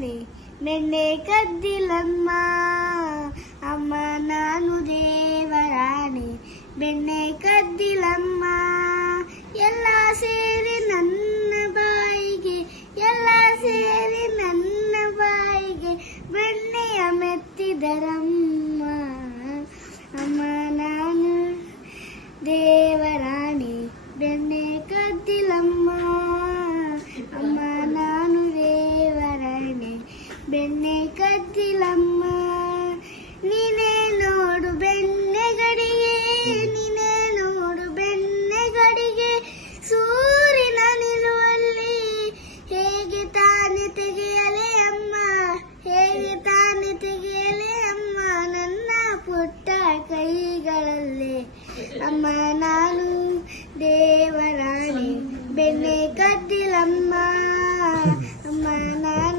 ದೇವರಾಣೆ ಬೆಣ್ಣೆ ಕದ್ದಿಲಮ್ಮ. ಅಮ್ಮ ನಾನು ದೇವರಾಣೆ ಬೆಣ್ಣೆ ಕದ್ದಿಲಮ್ಮ. ಎಲ್ಲ ಸೇರಿ ನನ್ನ ಬಾಯಿಗೆ, ಎಲ್ಲ ಸೇರಿ ನನ್ನ ಬಾಯಿಗೆ ಬೆಣ್ಣೆಯ ಮೆತ್ತಿದರಮ್ಮ. ಅಮ್ಮ ನಾನು ದೇವರಾಣೆ ಬೆಣ್ಣೆ ಕದ್ದಿಲಮ್ಮ. ಅಮ್ಮ ನಾನು ದೇವರಾಣೆ ಬೆಣ್ಣೆ ಕದ್ದಿಲಮ್ಮ.